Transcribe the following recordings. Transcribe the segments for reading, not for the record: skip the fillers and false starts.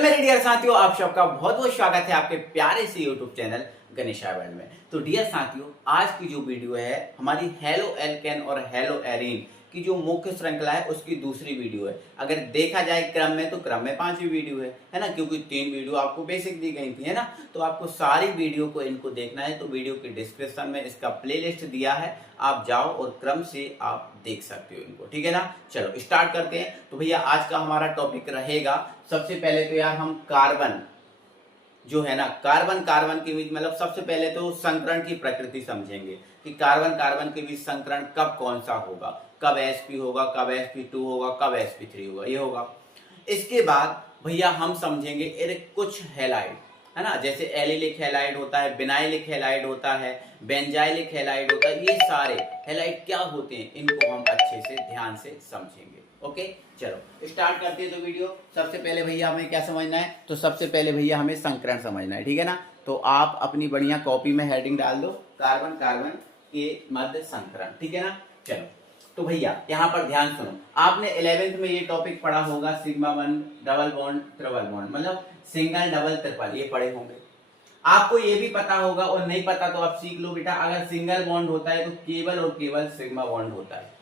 मेरे डियर साथियों, आप सबका बहुत बहुत स्वागत है आपके प्यारे से यूट्यूब चैनल गणेशा वर्ल्ड में। तो डियर साथियों, आज की जो वीडियो है हमारी हेलो एल्केन और हेलो एरीन की जो मुख्य श्रृंखला है उसकी दूसरी वीडियो है। अगर देखा जाए क्रम में तो क्रम में पांचवी वीडियो है ना, क्योंकि 3 वीडियो आपको बेसिक दी गई थी, है ना। तो आपको सारी वीडियो को इनको देखना है तो वीडियो के डिस्क्रिप्शन में इसका प्लेलिस्ट दिया है, आप जाओ और क्रम से आप देख सकते हो इनको, ठीक है ना। चलो स्टार्ट करते हैं। तो भैया आज का हमारा टॉपिक रहेगा, सबसे पहले तो यार हम कार्बन जो है ना, कार्बन कार्बन के बीच मतलब सबसे पहले तो संकरण की प्रकृति समझेंगे कि कार्बन कार्बन के बीच संकरण कब कौन सा होगा, कब sp होगा, कब sp2 होगा, कब sp3 होगा, ये होगा। इसके बाद भैया हम समझेंगे कुछ हैलाइड, है ना, जैसे एलिलिक हैलाइड होता है, बिनाइलिक हैलाइड होता है, बेंजाइलिक हैलाइड होता है। ये सारे हैलाइड क्या होते हैं इनको हम अच्छे से ध्यान से समझेंगे। ओके, चलो स्टार्ट करते हैं। तो वीडियो सबसे पहले भैया हमें क्या समझना है, तो सबसे पहले भैया हमें संकरण समझना है, ठीक है ना। तो आप अपनी बढ़िया कॉपी में हेडिंग डाल दो, कार्बन कार्बन के मध्य संकरण, ठीक है ना। चलो तो भैया यहाँ पर ध्यान सुनो, आपने 11th में ये टॉपिक पढ़ा होगा, sigma 1 double bond triple bond, मतलब सिंगल डबल ट्रिपल, ये पढ़े होंगे। आपको ये भी पता होगा, और नहीं पता तो आप सीख लो बेटा, अगर सिंगल बॉन्ड होता है तो केवल और केवल सिग्मा बॉन्ड होता है,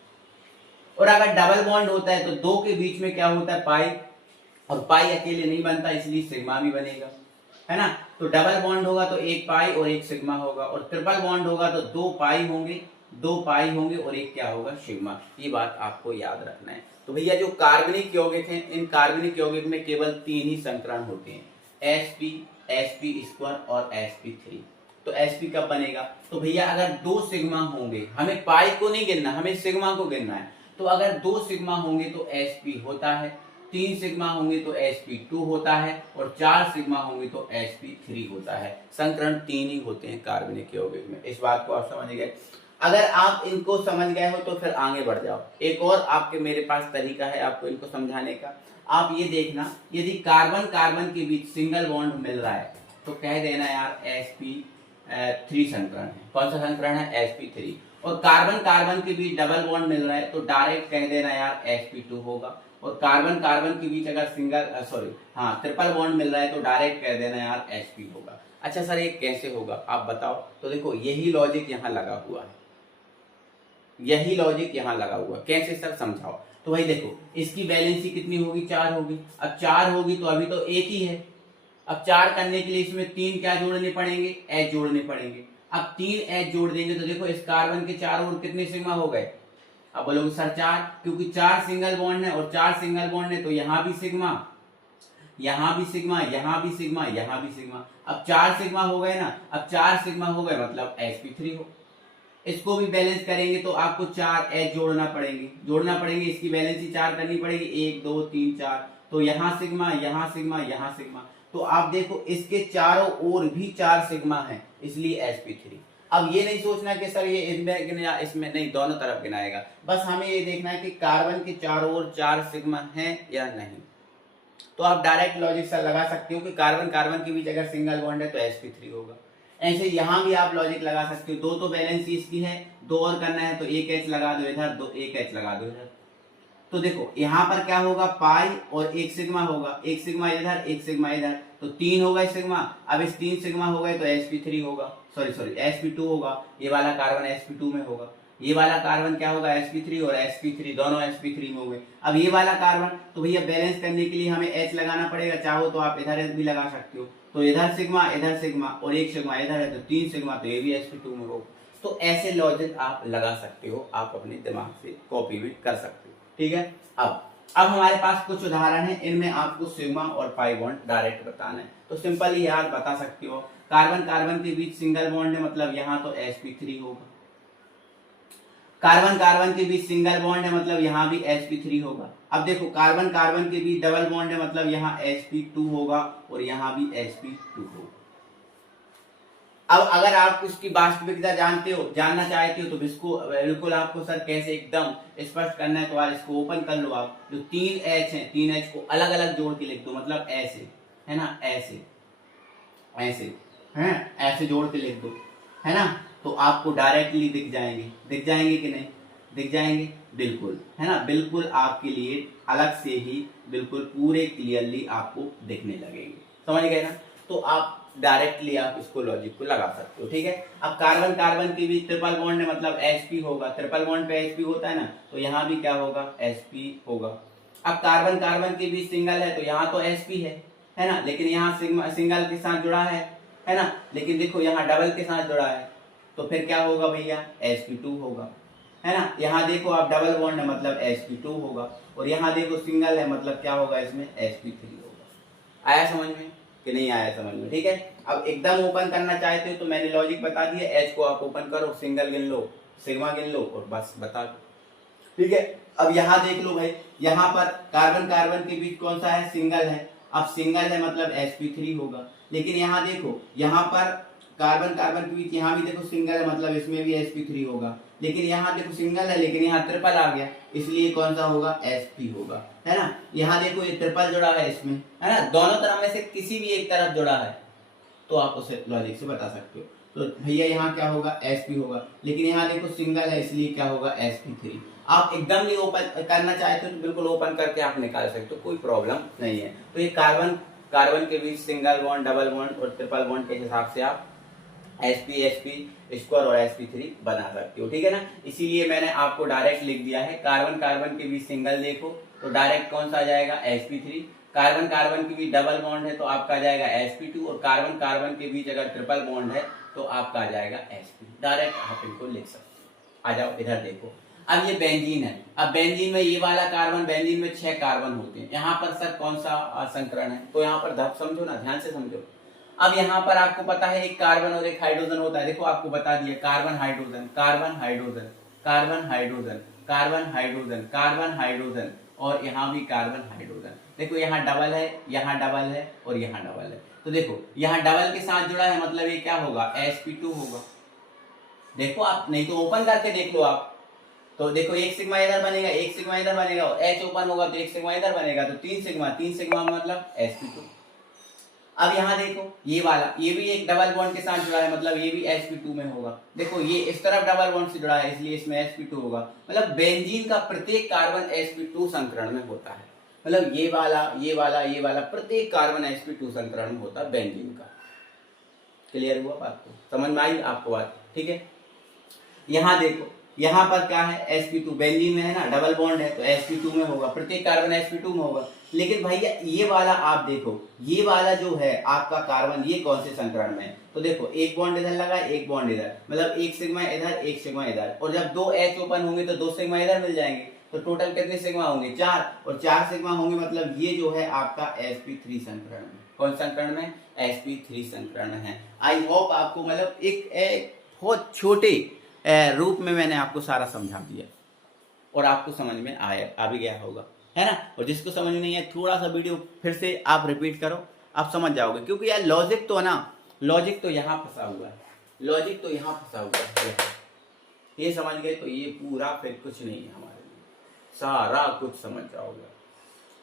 और अगर डबल बॉन्ड होता है तो दो के बीच में क्या होता है, पाई, और पाई अकेले नहीं बनता इसलिए सिग्मा भी बनेगा, है ना। तो डबल बॉन्ड होगा तो एक पाई और एक सिग्मा होगा, और ट्रिपल बॉन्ड होगा तो दो पाई होंगे और एक क्या होगा, सिग्मा। ये बात आपको याद रखना है। तो भैया जो कार्बनिक यौगिक हैं, इन कार्बनिक यौगिक में केवल 3 ही संकरण होते हैं, sp sp2 और sp3। तो sp कब बनेगा, तो भैया अगर 2 सिग्मा होंगे, हमें पाई को नहीं गिनना, हमें सिग्मा को गिनना है। तो अगर 2 सिग्मा होंगे तो sp होता है, 3 सिग्मा होंगे तो sp2 होता है, और 4 सिग्मा होंगे तो sp3 होता है। संकरण 3 ही होते हैं कार्बनिक यौगिक में। इस बात को आप समझ गए। अगर आप इनको समझ गए हो तो फिर आगे बढ़ जाओ। एक और आपके मेरे पास तरीका है आपको इनको समझाने का। आप ये देखना, यदि कार्बन कार्बन के बीच सिंगल बॉन्ड मिल रहा है तो कह देना यार sp3 संकरण है। कौन सा संकरण है, sp3। और कार्बन कार्बन के बीच डबल बॉन्ड मिल रहा है तो डायरेक्ट कह देना यार sp2 होगा। और कार्बन कार्बन के बीच अगर ट्रिपल बॉन्ड मिल रहा है तो डायरेक्ट कह देना यार sp होगा। अच्छा सर ये कैसे होगा आप बताओ। तो देखो यही लॉजिक यहाँ लगा हुआ है, यही लॉजिक यहाँ लगा हुआ। कैसे सर समझाओ। तो भाई देखो, इसकी वैलेंसी कितनी होगी, 4 होगी। अब 4 होगी तो अभी तो एक ही है। अब 4 करने के लिए इसमें 3 क्या जोड़ने पड़ेंगे, एच जोड़ने पड़ेंगे। अब 3 एच जोड़ देंगे तो देखो इस कार्बन के चारों ओर कितने सिग्मा हो गए। अब बोलोगे सर 4, क्योंकि 4 सिंगल बॉन्ड है, और 4 सिंगल बॉन्ड है तो यहाँ भी सिग्मा, यहाँ भी सिग्मा, यहाँ भी सिग्मा, यहाँ भी सिग्मा। अब 4 सिग्मा हो गए ना, अब 4 सिग्मा हो गए मतलब sp3 हो। इसको भी बैलेंस करेंगे तो आपको 4 एच जोड़ना पड़ेंगे, इसकी बैलेंसी 4 करनी पड़ेगी, 1 2 3 4। तो यहाँ सिग्मा, यहाँ सिग्मा, यहाँ सिग्मा। तो आप देखो इसके चारों ओर भी 4 सिग्मा है, इसलिए sp3। अब ये नहीं सोचना कि सर ये इसमें गिना इसमें, नहीं, दोनों तरफ गिनाएगा। बस हमें ये देखना है कि कार्बन के चारों ओर 4 सिग्मा है या नहीं। तो आप डायरेक्ट लॉजिक से लगा सकते हो कि कार्बन कार्बन के बीच अगर सिंगल बॉन्ड है तो sp3 होगा। ऐसे यहां भी आप लॉजिक लगा सकते हो। 2 तो बैलेंस इसकी है, 2 और करना है तो एक एच लगा दो इधर, 1 एच लगा दो इधर। तो देखो यहाँ पर क्या होगा, पाई और एक सिग्मा होगा, एक सिग्मा इधर एक सिग्मा इधर, तो 3 हो गए सिग्मा। अब इस 3 सिग्मा हो गए तो sp3 होगा, सॉरी sp2 होगा। ये वाला कार्बन sp2 में होगा, ये वाला कार्बन क्या होगा, sp3, और sp3 दोनों sp3 में हो गए। अब ये वाला कार्बन, तो भैया बैलेंस करने के लिए हमें H लगाना पड़ेगा, चाहो तो आप इधर भी लगा सकते हो। तो इधर सिग्मा और एक सिग्मा इधर है तो 3 सिग्मा, तो ये भी sp2 में होगा। तो ऐसे लॉजिक आप लगा सकते हो, आप अपने दिमाग से कॉपी में कर सकते हो, ठीक है। अब हमारे पास कुछ उदाहरण है, इनमें आपको सिग्मा और पाई बॉन्ड डायरेक्ट बताना है। तो सिंपली यार बता सकते हो, कार्बन कार्बन के बीच सिंगल बॉन्ड है मतलब यहाँ तो sp3 होगा। कार्बन कार्बन के बीच सिंगल बॉन्ड है मतलब यहाँ भी sp3 होगा। अब देखो कार्बन कार्बन के बीच डबल बॉन्ड है मतलब यहाँ sp2 होगा और यहाँ भी sp2 होगा। अब अगर आप इसकी वास्तविकता जानना चाहते हो तो इसको बिल्कुल आपको सर कैसे एकदम स्पष्ट करना है, तो यार इसको ओपन कर लो। आप जो 3 एच है, 3 एच को अलग अलग जोड़ के लिख दो, मतलब ऐसे, है ना, ऐसे ऐसे ऐसे जोड़ के लिख दो, है ना। तो आपको डायरेक्टली दिख जाएंगे कि नहीं। दिख जाएंगे, बिल्कुल, है ना, बिल्कुल आपके लिए अलग से ही बिल्कुल पूरे क्लियरली आपको दिखने लगेंगे, समझ गए ना। तो आप डायरेक्टली आप इसको लॉजिक को लगा सकते हो, ठीक है। अब कार्बन कार्बन के बीच ट्रिपल बॉन्ड है, मतलब sp होगा, ट्रिपल बॉन्ड पे sp होता है ना, तो यहाँ भी क्या होगा, sp होगा। अब कार्बन कार्बन के बीच सिंगल है तो यहाँ तो sp है ना, लेकिन यहाँ सिंगल के साथ जुड़ा है ना, लेकिन देखो यहाँ डबल के साथ जुड़ा है, तो फिर क्या होगा भैया, sp2 होगा, है ना। यहाँ देखो आप डबल बॉन्ड है मतलब sp2 होगा, और यहाँ देखो सिंगल है मतलब क्या होगा, इसमें sp3 होगा। आया समझ में कि नहीं आया समझ में, ठीक है। अब एकदम ओपन करना चाहते हो तो मैंने लॉजिक बता दिया, एच को आप ओपन करो, सिंगल गिन लो, सिग्मा गिन लो और बस बता दो, ठीक है। अब यहाँ देख लो भाई, यहाँ पर कार्बन कार्बन के बीच कौन सा है, सिंगल है। अब सिंगल है मतलब sp3 होगा, लेकिन यहाँ देखो, यहाँ पर कार्बन कार्बन के बीच यहाँ भी देखो सिंगल है मतलब इसमें भी sp3 होगा, लेकिन यहाँ देखो सिंगल है लेकिन यहाँ ट्रिपल आ गया, इसलिए कौन सा होगा, sp होगा, है ना। यहाँ देखो ये ट्रिपल जुड़ा है इसमें, है ना, दोनों तरफ में से किसी भी एक तरफ जुड़ा है तो आप उसे लॉजिक से बता सकते हो। तो भैया यहाँ क्या होगा, sp होगा, लेकिन यहाँ देखो सिंगल है इसलिए क्या होगा, sp3। आप एकदम नहीं ओपन करना चाहते हो तो बिल्कुल ओपन करके आप निकाल सकते हो, कोई प्रॉब्लम नहीं है। तो ये कार्बन कार्बन के बीच सिंगल बॉन्ड, डबल बॉन्ड और ट्रिपल बॉन्ड के हिसाब से आप sp स्क्वायर और sp3 बना सकते हो, ठीक है ना। इसीलिए मैंने आपको डायरेक्ट लिख दिया है, कार्बन कार्बन के बीच सिंगल देखो तो डायरेक्ट कौन सा आ जाएगा, sp3। कार्बन कार्बन के बीच डबल बॉन्ड है तो आपका आ जाएगा sp2, और कार्बन कार्बन के बीच अगर ट्रिपल बॉन्ड है तो आपका आ जाएगा sp। डायरेक्ट आप इनको लिख सकते हो। आ जाओ इधर देखो, अब ये बेंजीन है। अब बेंजीन में ये वाला कार्बन, बेंजीन में 6 कार्बन होते हैं। यहाँ पर सर कौन सा संकरण है, तो यहाँ पर समझो ना, ध्यान से समझो। अब यहाँ पर आपको पता है एक कार्बन और एक हाइड्रोजन होता है, देखो आपको बता दिया, carbon hydrogen, carbon hydrogen, carbon hydrogen, carbon hydrogen, carbon hydrogen, और यहाँ भी कार्बन हाइड्रोजन। देखो यहाँ डबल है, यहाँ डबल है और यहाँ डबल है, तो देखो यहाँ डबल के साथ जुड़ा है मतलब ये क्या होगा, sp2 होगा। देखो आप नहीं तो ओपन करके देख लो आप, तो देखो एक सिग्मा इधर बनेगा, एक सिग्मा इधर बनेगा, H ओपन होगा तो एक सिग्मा इधर बनेगा, तो 3 सिग्मा मतलब sp2। अब यहाँ देखो ये वाला, ये भी एक डबल बॉन्ड के साथ जुड़ा है मतलब ये भी sp2 में होगा। देखो ये इस तरफ डबल बॉन्ड से जुड़ा है इसलिए इसमें sp2 होगा, मतलब बेंजीन का प्रत्येक कार्बन sp2 संकरण में होता है, मतलब ये वाला ये वाला ये वाला प्रत्येक कार्बन sp2 संकरण में होता है बेंजीन का। क्लियर हुआ बात को, समझ में आई आपको बात, ठीक है। यहाँ देखो, यहाँ पर क्या है, sp2, बेंजीन में है ना, डबल बॉन्ड है तो sp2 में होगा, प्रत्येक कार्बन sp2 में होगा। लेकिन भैया ये वाला आप देखो, ये वाला जो है आपका कार्बन, ये कौन से संकरण में है, तो देखो एक बॉन्ड इधर लगा, एक बॉन्ड इधर, मतलब एक सिग्मा इधर, एक सिग्मा इधर, और जब 2 H ओपन होंगे तो 2 सिग्मा इधर मिल जाएंगे, तो टोटल कितने सिग्मा होंगे, 4, और 4 सिग्मा होंगे, मतलब ये जो है आपका sp3 संकरण में, कौन संकरण में, sp3 संकरण है। आई होप आपको मतलब एक बहुत छोटे रूप में मैंने आपको सारा समझा दिया और आपको समझ में आ भी गया होगा, है ना। और जिसको समझ में नहीं है थोड़ा सा वीडियो फिर से आप रिपीट करो, आप समझ जाओगे, क्योंकि यार लॉजिक तो ना, लॉजिक तो यहाँ फंसा हुआ है, लॉजिक तो यहाँ फंसा हुआ है, ये समझ गए तो ये पूरा फिर कुछ नहीं है हमारे लिए, सारा कुछ समझ जाओगे,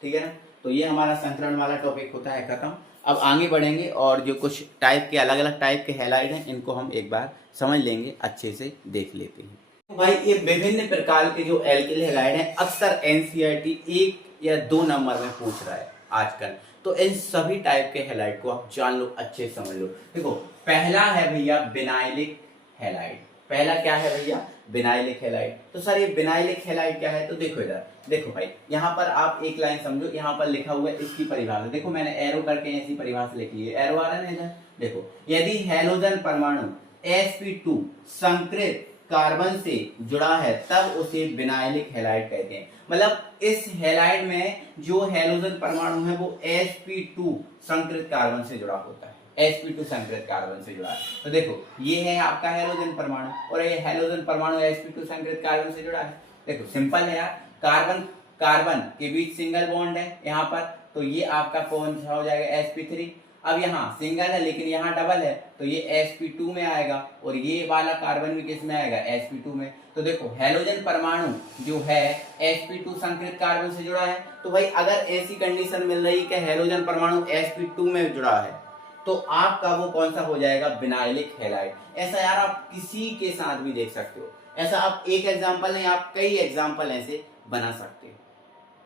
ठीक है ना। तो ये हमारा संकरण वाला टॉपिक होता है खत्म। अब आगे बढ़ेंगे और जो कुछ टाइप के अलग अलग टाइप के हैलाइड हैं इनको हम एक बार समझ लेंगे, अच्छे से देख लेते हैं। तो भाई ये विभिन्न प्रकार के जो एल्किल हैलाइड हैं अक्सर एनसीईआरटी 1 या 2 नंबर में पूछ रहा है आजकल, तो इन सभी टाइप के हैलाइड को आप जान लो, अच्छे समझ लो। देखो पहला है भैया विनाइलिक हैलाइड, पहला क्या है भैया, विनाइलिक हैलाइड। तो सर ये विनाइलिक हैलाइड क्या है, तो देखो इधर देखो भाई, यहाँ पर आप एक लाइन समझो, यहाँ पर लिखा हुआ है इसकी परिभाषा, देखो मैंने एरो करके ऐसी परिभाषा लिखी है, एरो आ रहा है ना इधर, देखो यदि हैलोजन परमाणु sp2 संकृत कार्बन से जुड़ा है तब उसे विनाइलिक हैलाइड कहते हैं। मतलब इस हैलाइड में जो हैलोजन परमाणु है वो sp2 संकृत कार्बन से जुड़ा होता है, sp2 संकृत कार्बन से जुड़ा है। तो देखो ये है आपका हैलोजन परमाणु और ये हैलोजन परमाणु sp2 संकृत कार्बन से जुड़ा है। देखो सिंपल है यार, कार्बन कार्बन के बीच सिंगल बॉन्ड है यहाँ पर, तो ये आपका कौन सा हो जाएगा, sp3। अब यहाँ सिंगल है लेकिन यहाँ डबल है तो ये sp2 में आएगा, और ये वाला कार्बन भी किस में आएगा, sp2 में। तो देखो हैलोजन परमाणु जो है sp2 संकृत कार्बन से जुड़ा है, तो भाई अगर ऐसी कंडीशन मिल रही है कि हैलोजन परमाणु sp2 में जुड़ा है तो आपका वो कौन सा हो जाएगा, विनाइलिक हैलाइड। ऐसा यार आप किसी के साथ भी देख सकते हो, ऐसा आप एक एग्जाम्पल नहीं, आप कई एग्जाम्पल ऐसे बना सकते हो,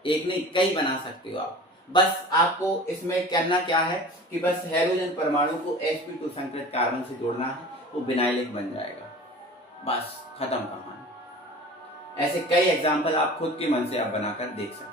एक नहीं कई बना सकते हो आप। बस आपको इसमें करना क्या है कि बस हैलोजन परमाणु को sp2 संकृत कार्बन से जोड़ना है, वो विनाइलिक बन जाएगा, बस खत्म कहानी। ऐसे कई एग्जाम्पल आप खुद के मन से आप बनाकर देख सकते हो,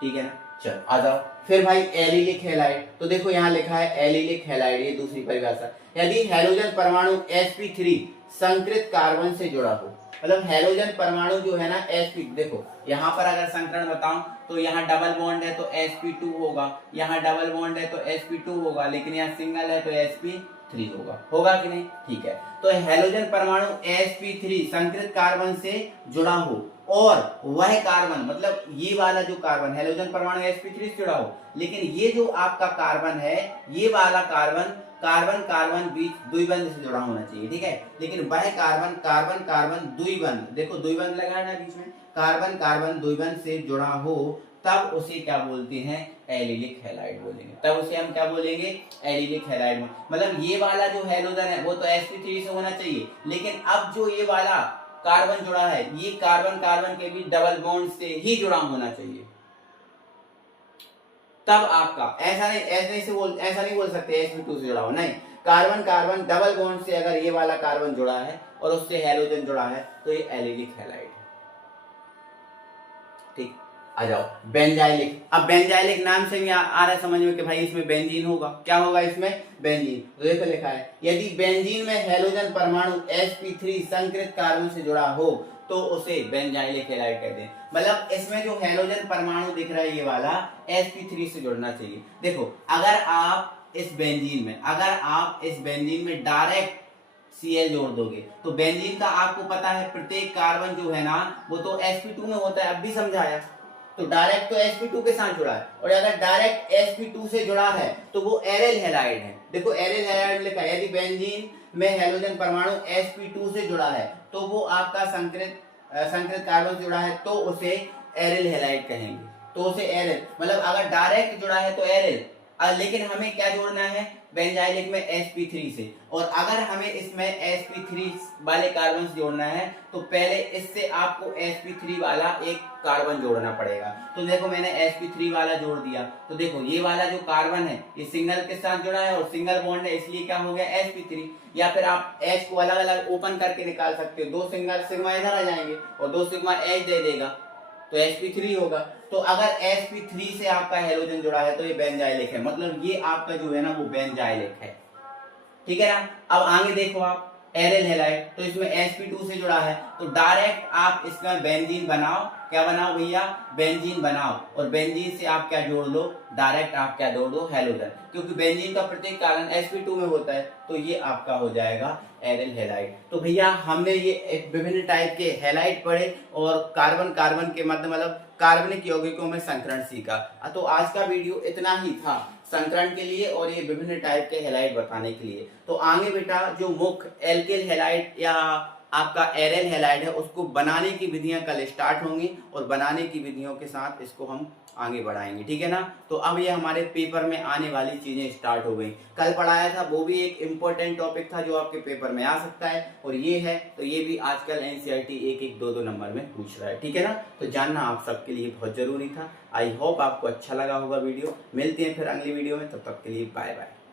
ठीक है ना। चलो आ जाओ फिर भाई एलिलिक हैलाइड। तो देखो यहाँ लिखा है एलिलिक हैलाइड, ये दूसरी परिभाषा, यदि हैलोजन परमाणु sp3 संकृत कार्बन से जुड़ा हो, मतलब हैलोजन परमाणु जो है ना sp, देखो यहाँ पर अगर संकरण बताऊं तो यहाँ डबल बॉन्ड है तो sp2 होगा, यहाँ डबल बॉन्ड है तो sp2 होगा, लेकिन यहाँ सिंगल है तो sp3 होगा कि नहीं, ठीक है। तो हैलोजन परमाणु sp3 संकृत कार्बन से जुड़ा हो और वह कार्बन, मतलब ये वाला जो कार्बन हैलोजन परमाणु sp3 से जुड़ा हो, लेकिन ये जो आपका कार्बन है, ये वाला कार्बन कार्बन कार्बन बीच द्विबंध से जुड़ा होना चाहिए, ठीक है। लेकिन वह कार्बन कार्बन कार्बन द्विबंध, देखो द्विबंध लगा है ना बीच में, कार्बन कार्बन द्विबंध से जुड़ा हो, तब उसे क्या बोलते हैं, एलिलिक हैलाइड बोलेंगे। तब उसे हम क्या बोलेंगे, एलिलिक हैलाइड। मतलब ये वाला जो हैलोजन है वो तो sp3 से होना चाहिए, लेकिन अब जो ये वाला कार्बन जुड़ा है, ये कार्बन कार्बन के बीच डबल बॉन्ड से ही जुड़ा होना चाहिए, तब आपका ऐसा नहीं बोल सकते sp2 से जुड़ा हो, नहीं, कार्बन कार्बन डबल बॉन्ड से अगर ये वाला कार्बन जुड़ा है और उससे हैलोजन जुड़ा है तो ये एलिलिक हैलाइड है, ठीक। आ जाओ बेंजाइलिक। अब बेंजाइलिक नाम से भी आ रहा है समझ में कि भाई इसमें बेंजीन होगा, क्या होगा इसमें, बेंजीन। तो देखो लिखा है यदि बेंजीन में हैलोजन परमाणु sp3 संकृत कार्बन से जुड़ा हो तो उसे बेंजाइलिक हैलाइड कहते हैं। मतलब इसमें जो हैलोजन परमाणु दिख रहा है ये वाला sp3 से जुड़ना चाहिए। देखो अगर आप इस बेंजीन में डायरेक्ट Cl जोड़ दोगे तो बेंजीन का आपको पता है प्रत्येक कार्बन जो है ना वो तो sp2 में होता है, अब भी समझाया। तो डायरेक्ट तो sp2 के साथ जुड़ा है, और अगर डायरेक्ट sp2 से जुड़ा है तो वो एरिल हैलाइड है। देखो एरिल हैलाइड लिखा है, यदि बेंजीन में हैलोजन परमाणु sp2 से जुड़ा है तो वो आपका संकृत कार्बन से जुड़ा है तो उसे एरिल हैलाइड कहेंगे, तो उसे एरिल, मतलब अगर डायरेक्ट जुड़ा है तो एरिल, लेकिन हमें क्या जोड़ना है बेंजाइलिक में sp3 से, और अगर हमें इसमें sp3 वाले कार्बन से जोड़ना है तो पहले इससे आपको sp3 वाला एक कार्बन जोड़ना पड़ेगा। तो देखो मैंने sp3 वाला जोड़ दिया, तो देखो ये वाला जो कार्बन है ये सिंगल के साथ जुड़ा है और सिंगल बॉन्ड है, इसलिए क्या हो गया sp3। या फिर आप H को अलग अलग ओपन करके निकाल सकते हो, दो सिंगल सिग्मा इधर आ जाएंगे और दो सिग्मा H दे देगा तो sp3 होगा। तो अगर sp3 से आपका हैलोजन जुड़ा है तो ये बेंजाइलिक है, मतलब ये आपका जो है ना वो बेंजाइलिक है, ठीक है ना। अब आगे देखो आप एरिल हैलाइड, तो इसमें sp2 से जुड़ा है तो डायरेक्ट आप इसका बेंजीन बनाओ, क्या बनाओ भैया, बेंजीन बनाओ, और बेंजीन से आप क्या जोड़ लो, डायरेक्ट आप क्या जोड़ दो, हैलोजन, क्योंकि बेंजीन का प्रत्येक कार्बन sp2 में होता है तो ये आपका हो जाएगा एरिल हैलाइड। तो भैया हमने ये विभिन्न टाइप के हैलाइड पढ़े और कार्बन कार्बन के मध्य मतलब कार्बनिक यौगिकों में संकरण सीखा। तो आज का वीडियो इतना ही था संकरण के लिए और ये विभिन्न टाइप के हैलाइड बताने के लिए। तो आगे बेटा जो मुख्य एल्किल हैलाइड या आपका एरिल हैलाइड है उसको बनाने की विधियां कल स्टार्ट होंगी और बनाने की विधियों के साथ इसको हम आगे बढ़ाएंगे, ठीक है ना। तो अब ये हमारे पेपर में आने वाली चीजें स्टार्ट हो गई। कल पढ़ाया था वो भी एक इम्पोर्टेंट टॉपिक था जो आपके पेपर में आ सकता है, और ये है तो ये भी आजकल एनसीईआरटी 1-1, 2-2 नंबर में पूछ रहा है, ठीक है ना। तो जानना आप सबके लिए बहुत जरूरी था। आई होप आपको अच्छा लगा होगा वीडियो। मिलते हैं फिर अगली वीडियो में, तब तक के लिए बाय बाय।